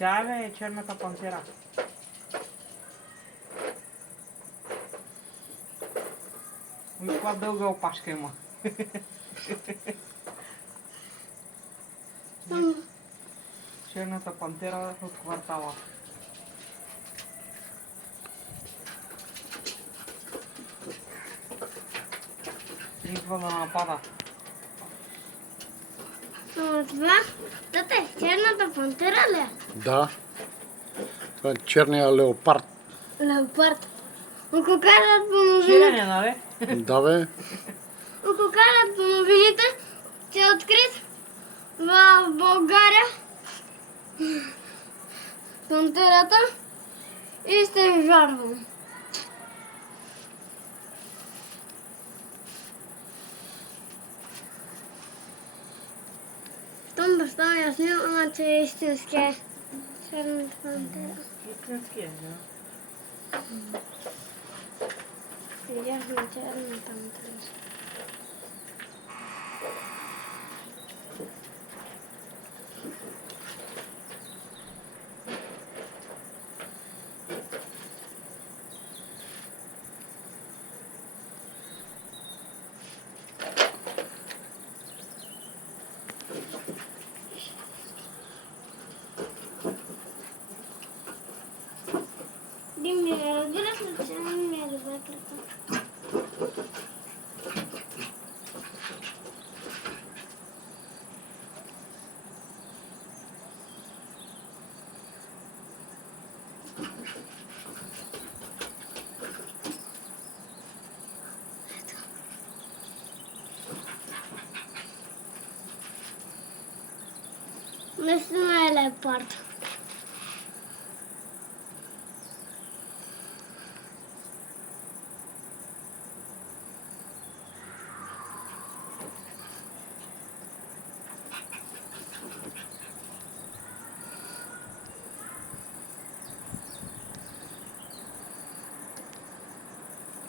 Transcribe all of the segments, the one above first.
Тя е черната пантера. Виж каква дълга опашка има. Черната пантера от квартала. Идва да напада. Това? Тате, черната пантера ли? Да. Това е черния леопард. Леопард. Ако карат по новините, Черен е, нали? Да, бе. ако карат по новините, че е открит в България пантерата и ще ви вярвам. Щом баща ми я снима, че е истински черната пантера. Истински е, да. Видяхме черната пантера. Дими, разбираш ли, че не ми е добре кръка? Наистина е леопард.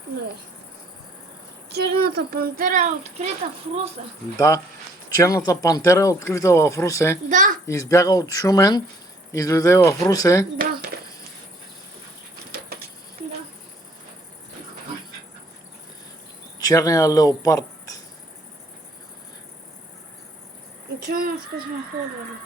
Не. Черната пантера е открита в Русе. Да. Черната пантера е открита в Русе. Да, Избяга от Шумен и дойде в Русе. да. Да. Черния леопард. И чума сме ходили.